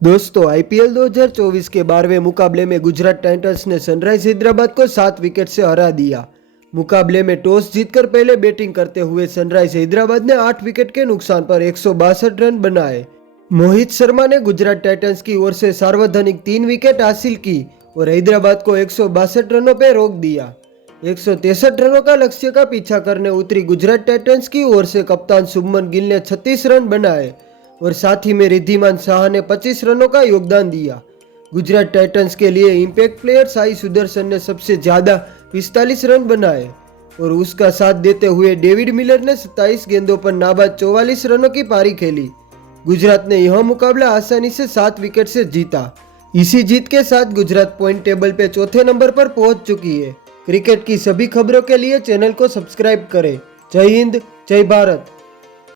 दोस्तों आईपीएल 2024 के 12वें मुकाबले में गुजरात टाइटंस ने सनराइज हैदराबाद को 7 विकेट से हरा दिया। मुकाबले में टॉस जीतकर पहले बैटिंग करते हुए सनराइज हैदराबाद ने 8 विकेट के नुकसान पर 162 रन बनाए। मोहित शर्मा ने गुजरात टाइटंस की ओर से सार्वधानिक 3 विकेट हासिल की और हैदराबाद को 162 रनों पर रोक दिया। 163 रनों का लक्ष्य का पीछा करने उतरी गुजरात टाइटंस की ओर से कप्तान शुभमन गिल ने 36 रन बनाए और साथ ही में रिद्धिमान साहा ने 25 रनों का योगदान दिया। गुजरात टाइटंस के लिए इंपैक्ट प्लेयर साई सुदर्शन ने सबसे ज्यादा 45 रन बनाए और उसका साथ देते हुए डेविड मिलर ने 27 गेंदों पर नाबाद 44 रनों की पारी खेली। गुजरात ने यह मुकाबला आसानी से 7 विकेट से जीता। इसी जीत के साथ गुजरात पॉइंट टेबल पे चौथे नंबर पर पहुंच चुकी है। क्रिकेट की सभी खबरों के लिए चैनल को सब्सक्राइब करें। जय हिंद, जय भारत।